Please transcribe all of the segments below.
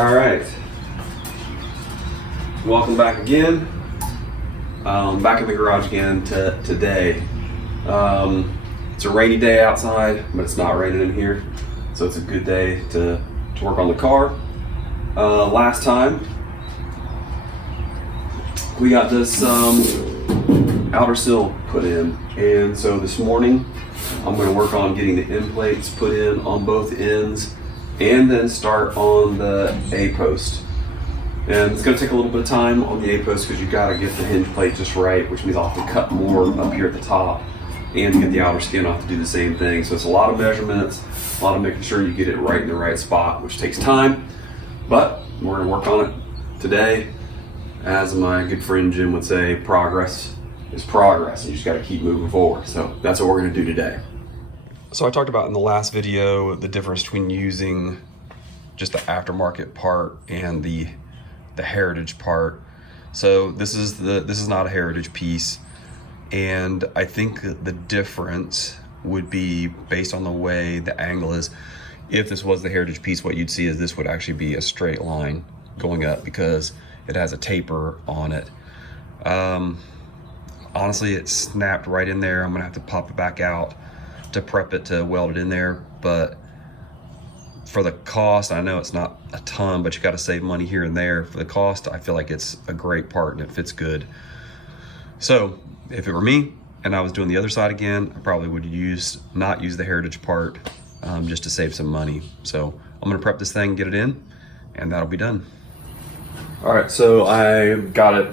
All right, welcome back again. Back in the garage again today. It's a rainy day outside, but it's not raining in here, so it's a good day to work on the car. Last time we got this outer sill put in, and so this morning I'm going to work on getting the end plates put in on both ends and then start on the A-post. And it's going to take a little bit of time on the A-post because you've got to get the hinge plate just right, which means I'll have to cut more up here at the top and to get the outer skin I'll have to do the same thing. So it's a lot of measurements, a lot of making sure you get it right in the right spot, which takes time, but we're going to work on it today. As my good friend Jim would say, progress is progress. You just got to keep moving forward. So that's what we're going to do today. So I talked about in the last video the difference between using just the aftermarket part and the heritage part. So this is not a heritage piece, and I think the difference would be based on the way the angle is. If this was the heritage piece, what you'd see is this would actually be a straight line going up because it has a taper on it. Honestly, it snapped right in there. I'm gonna have to pop it back out to prep it to weld it in there, but for the cost, I know it's not a ton, but you got to save money here and there. For the cost, I feel like it's a great part and it fits good. So if it were me and I was doing the other side again, I probably would not use the heritage part just to save some money. So I'm gonna prep this thing, get it in, and that'll be done. All right, so I got it.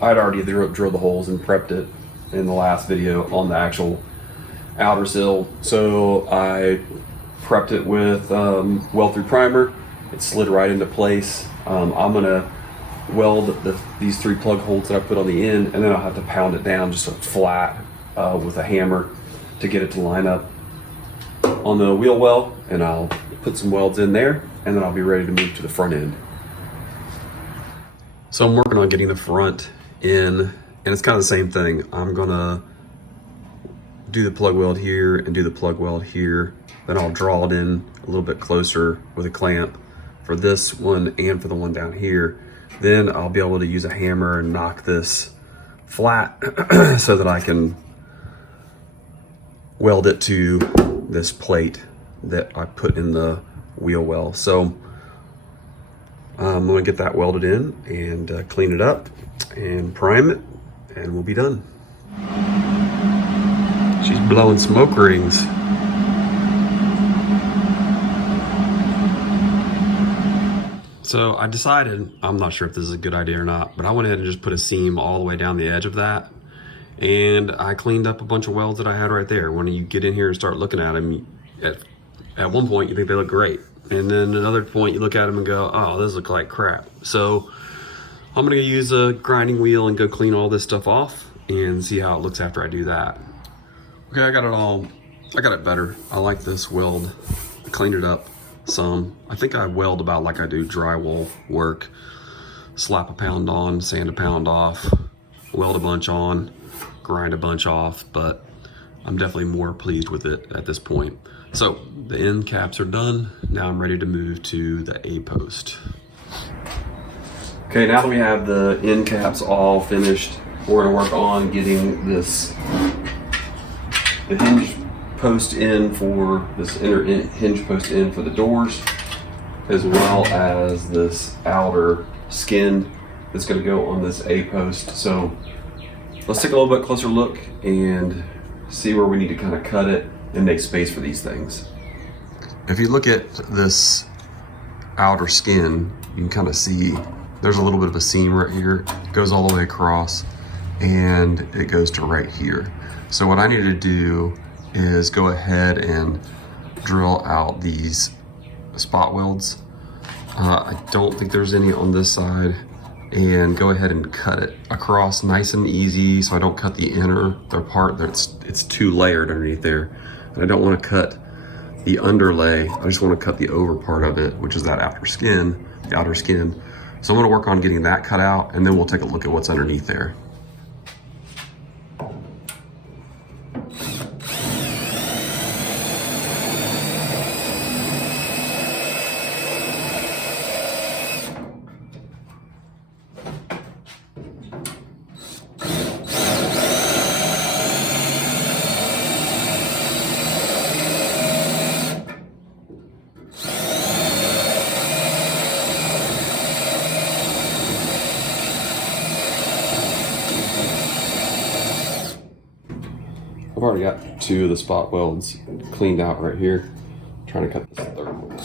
I'd already drilled the holes and prepped it in the last video on the actual outer sill. So I prepped it with weld through primer. It slid right into place. I'm gonna weld these 3 plug holes that I put on the end, and then I'll have to pound it down just so it's flat with a hammer to get it to line up on the wheel well, and I'll put some welds in there, and then I'll be ready to move to the front end. So I'm working on getting the front in, and it's kind of the same thing. I'm gonna do the plug weld here and do the plug weld here. Then I'll draw it in a little bit closer with a clamp for this one and for the one down here. Then I'll be able to use a hammer and knock this flat so that I can weld it to this plate that I put in the wheel well. So I'm gonna get that welded in and clean it up and prime it, and we'll be done. She's blowing smoke rings. So I decided, I'm not sure if this is a good idea or not, but I went ahead and just put a seam all the way down the edge of that. And I cleaned up a bunch of welds that I had right there. When you get in here and start looking at them, at one point you think they look great. And then another point you look at them and go, oh, those look like crap. So I'm gonna use a grinding wheel and go clean all this stuff off and see how it looks after I do that. Okay, I got it better. I like this weld. I cleaned it up some. I think I weld about like I do drywall work. Slap a pound on, sand a pound off, weld a bunch on, grind a bunch off, but I'm definitely more pleased with it at this point. So the end caps are done. Now I'm ready to move to the A-post. Okay, now that we have the end caps all finished, we're gonna work on getting the hinge post in for this inner hinge post in for the doors, as well as this outer skin that's going to go on this A post. So let's take a little bit closer look and see where we need to kind of cut it and make space for these things. If you look at this outer skin, you can kind of see there's a little bit of a seam right here. It goes all the way across and it goes to right here. So what I need to do is go ahead and drill out these spot welds. I don't think there's any on this side, and go ahead and cut it across nice and easy so I don't cut the part that's it's 2 layered underneath there. And I don't want to cut the underlay, I just want to cut the over part of it, which is that outer skin. So I'm going to work on getting that cut out, and then we'll take a look at what's underneath there. got 2 of the spot welds cleaned out right here. I'm trying to cut this 3rd one.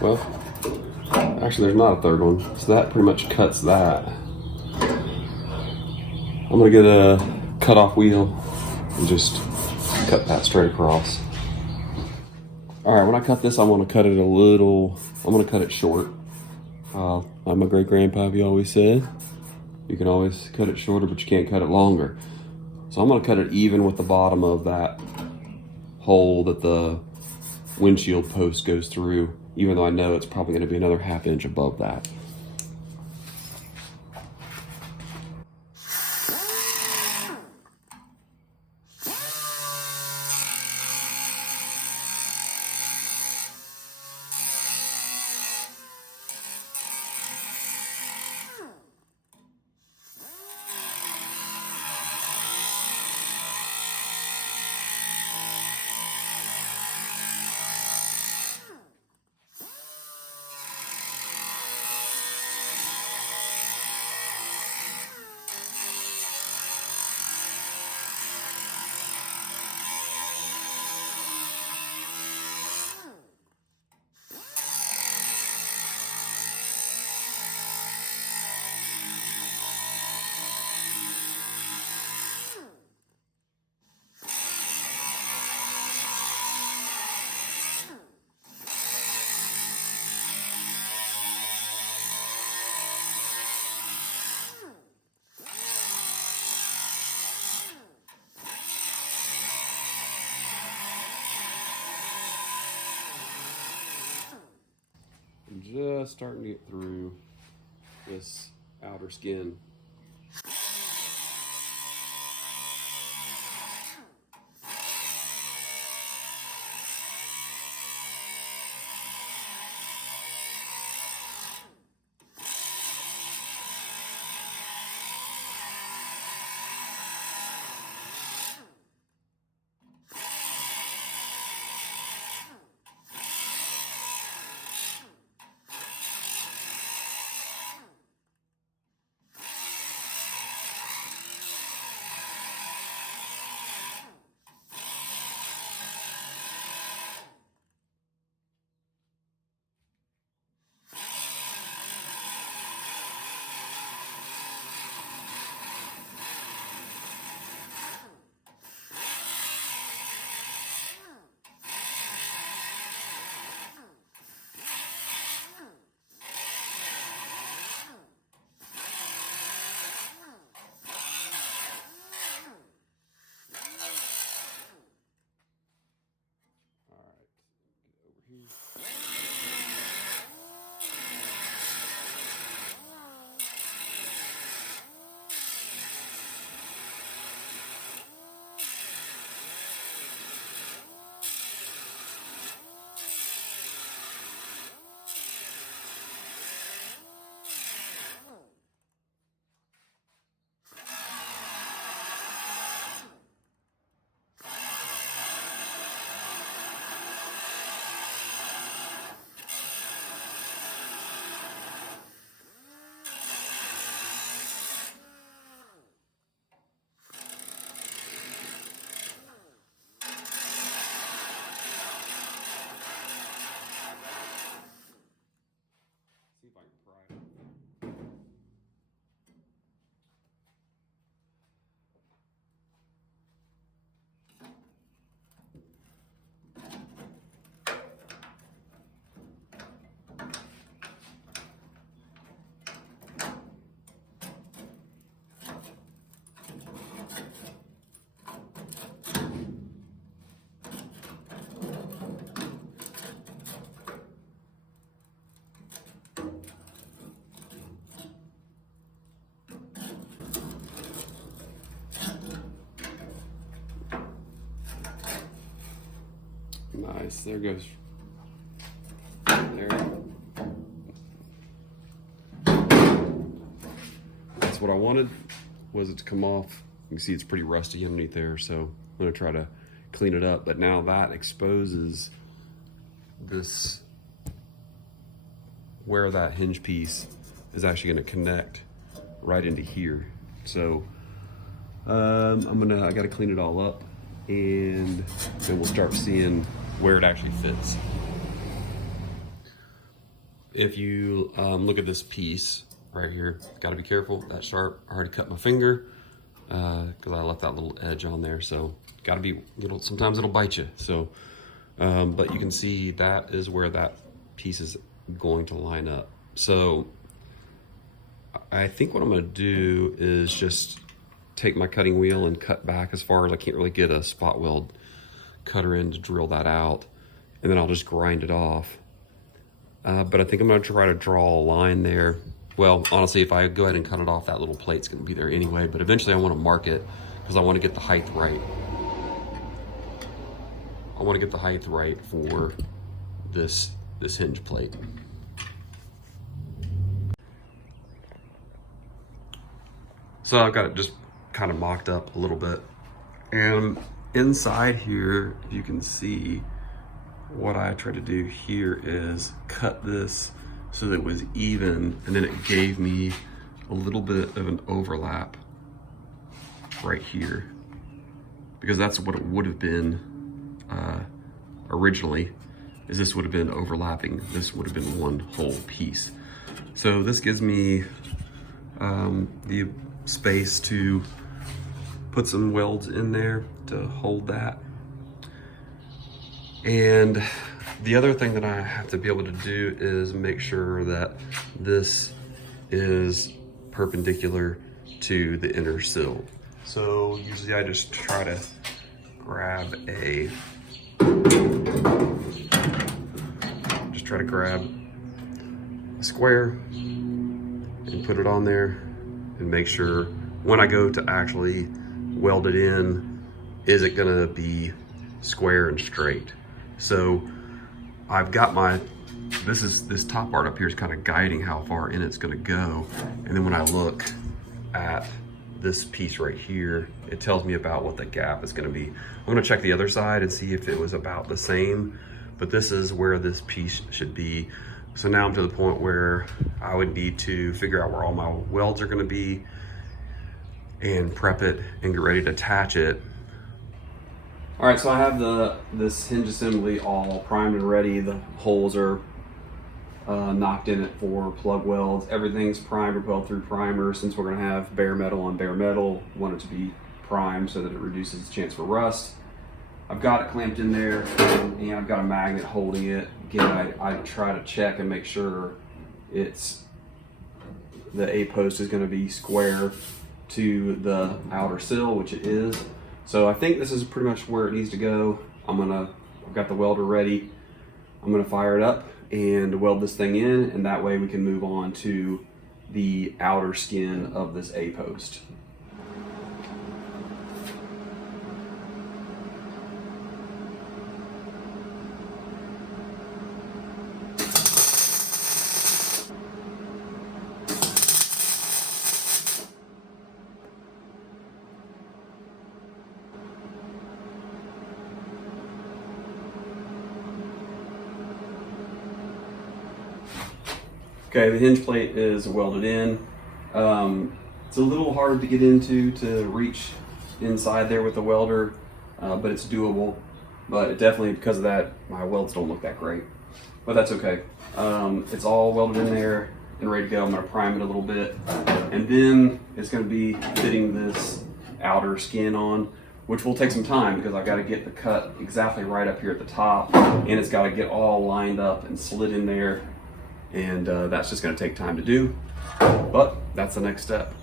Well, actually there's not a 3rd one, so that pretty much cuts that. I'm gonna get a cut-off wheel and just cut that straight across. All right, when I cut this, I'm gonna cut it short. Like my great-grandpa always said, you can always cut it shorter, but you can't cut it longer. So I'm gonna cut it even with the bottom of that hole that the windshield post goes through, even though I know it's probably gonna be another 1/2 inch above that. I'm just starting to get through this outer skin. Nice, there goes. There. That's what I wanted, was it to come off. You can see it's pretty rusty underneath there, so I'm gonna try to clean it up. But now that exposes this, where that hinge piece is actually gonna connect right into here. So I gotta clean it all up, and then we'll start seeing where it actually fits. If you look at this piece right here, gotta be careful, that's sharp. I already cut my finger because I left that little edge on there, so gotta be, sometimes it'll bite you. So, but you can see that is where that piece is going to line up. So I think what I'm gonna do is just take my cutting wheel and cut back as far as I can't really get a spot weld cutter in to drill that out, and then I'll just grind it off. But I think I'm gonna try to draw a line there. Well, honestly, if I go ahead and cut it off, that little plate's gonna be there anyway, but eventually I wanna mark it because I wanna get the height right. I wanna get the height right for this hinge plate. So I've got it just kind of mocked up a little bit. And inside here, you can see what I tried to do here is cut this so that it was even, and then it gave me a little bit of an overlap right here, because that's what it would have been originally, is this would have been overlapping. This would have been one whole piece. So this gives me the space to put some welds in there to hold that. And the other thing that I have to be able to do is make sure that this is perpendicular to the inner sill. So usually I just try to grab a square and put it on there and make sure when I go to actually weld it in, is it gonna be square and straight? So I've got this top part up here is kind of guiding how far in it's gonna go. And then when I look at this piece right here, it tells me about what the gap is gonna be. I'm gonna check the other side and see if it was about the same, but this is where this piece should be. So now I'm to the point where I would need to figure out where all my welds are gonna be and prep it and get ready to attach it. All right, so I have this hinge assembly all primed and ready. The holes are knocked in it for plug welds. Everything's primed or weld through primer. Since we're gonna have bare metal on bare metal, I want it to be primed so that it reduces the chance for rust. I've got it clamped in there, and I've got a magnet holding it. Again, I try to check and make sure the A post is gonna be square to the outer sill, which it is. So I think this is pretty much where it needs to go. I've got the welder ready. I'm gonna fire it up and weld this thing in, and that way we can move on to the outer skin of this A post. Okay, the hinge plate is welded in. It's a little hard to get into to reach inside there with the welder, but it's doable. But it definitely, because of that, my welds don't look that great. But that's okay. It's all welded in there and ready to go. I'm gonna prime it a little bit. And then it's gonna be fitting this outer skin on, which will take some time because I've gotta get the cut exactly right up here at the top, and it's gotta get all lined up and slid in there. And that's just gonna take time to do, but that's the next step.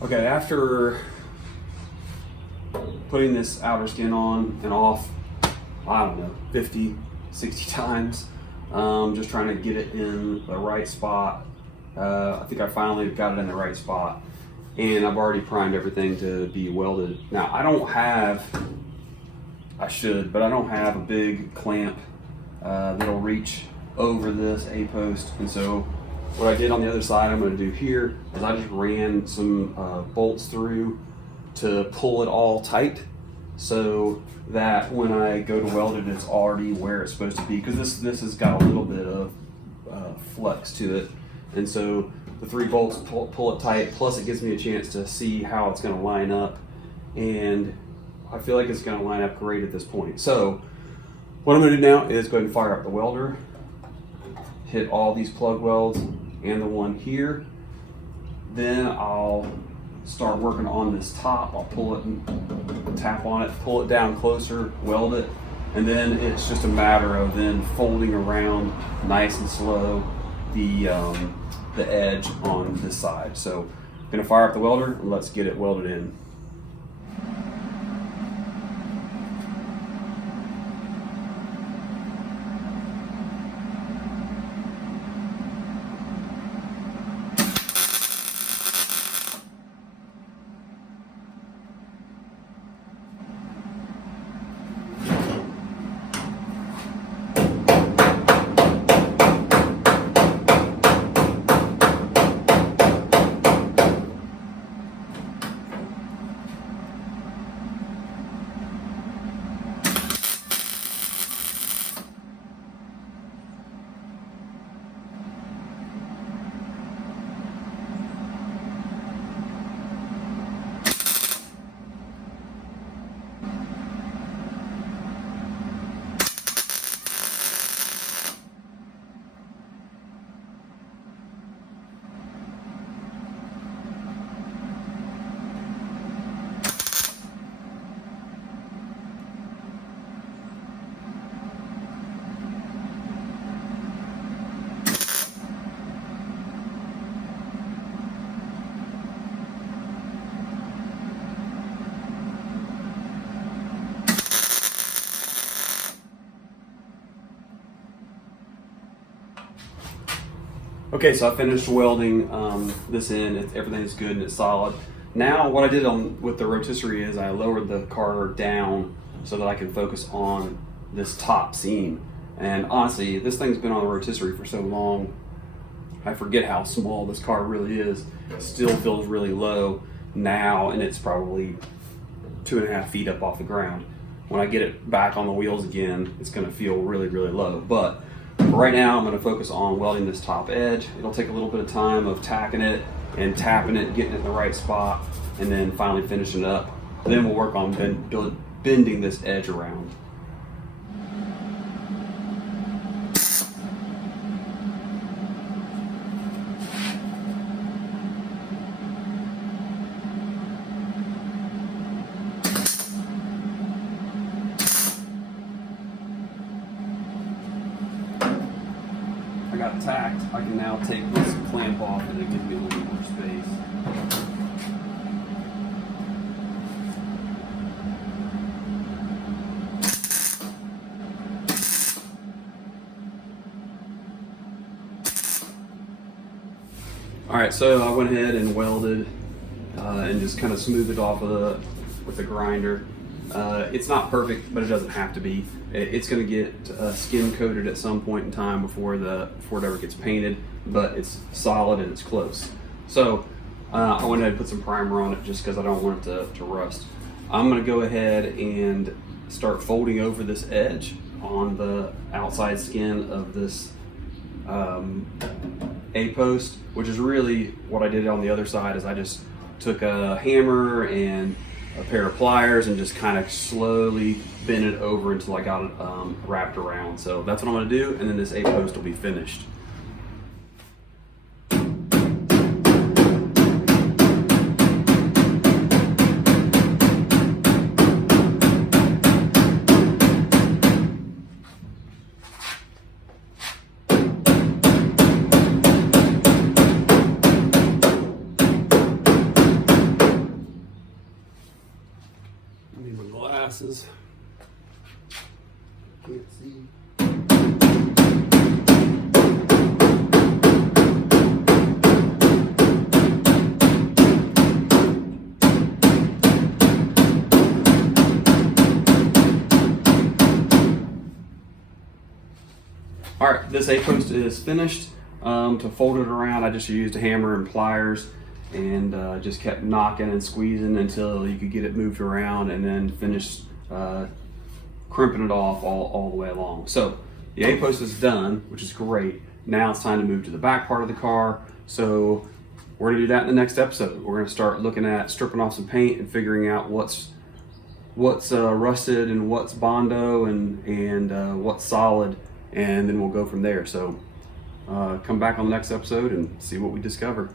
Okay, after putting this outer skin on and off, I don't know, 50, 60 times, just trying to get it in the right spot. I think I finally got it in the right spot, and I've already primed everything to be welded. Now, I don't have I should, but I don't have a big clamp that'll reach over this A-post. And so what I did on the other side I'm going to do here is I just ran some bolts through to pull it all tight, so that when I go to weld it, it's already where it's supposed to be, because this has got a little bit of flex to it. And so the 3 bolts pull it tight, plus it gives me a chance to see how it's going to line up, and I feel like it's going to line up great at this point. So what I'm going to do now is go ahead and fire up the welder, hit all these plug welds and the one here. Then I'll start working on this top. I'll pull it and tap on it, pull it down closer, weld it, and then it's just a matter of then folding around nice and slow the edge on this side. So I'm going to fire up the welder and let's get it welded in. Okay, so I finished welding this in. Everything's good and it's solid. Now what I did with the rotisserie is I lowered the car down so that I can focus on this top seam. And honestly, this thing's been on the rotisserie for so long, I forget how small this car really is. It still feels really low now, and it's probably 2.5 feet up off the ground. When I get it back on the wheels again, it's gonna feel really, really low. But right now I'm going to focus on welding this top edge. It'll take a little bit of time of tacking it and tapping it, getting it in the right spot, and then finally finishing it up. Then we'll work on bending this edge around. I got tacked, I can now take this clamp off and it gives me a little bit more space. Alright, so I went ahead and welded and just kind of smoothed it off with the grinder. It's not perfect, but it doesn't have to be. It's going to get skin coated at some point in time before it ever gets painted, but it's solid and it's close. So I went ahead and put some primer on it just because I don't want it to rust. I'm going to go ahead and start folding over this edge on the outside skin of this A-post, which is really what I did on the other side. Is I just took a hammer and a pair of pliers and just kind of slowly bend it over until I got it wrapped around. So that's what I'm going to do, and then this A-post will be finished. I need my glasses. Can't see. All right, this A-post is finished. To fold it around, I just used a hammer and pliers and just kept knocking and squeezing until you could get it moved around, and then finish crimping it off all the way along. So the A-post is done, which is great. Now it's time to move to the back part of the car. So we're gonna do that in the next episode. We're gonna start looking at stripping off some paint and figuring out what's rusted and what's Bondo and what's solid, and then we'll go from there. So come back on the next episode and see what we discover.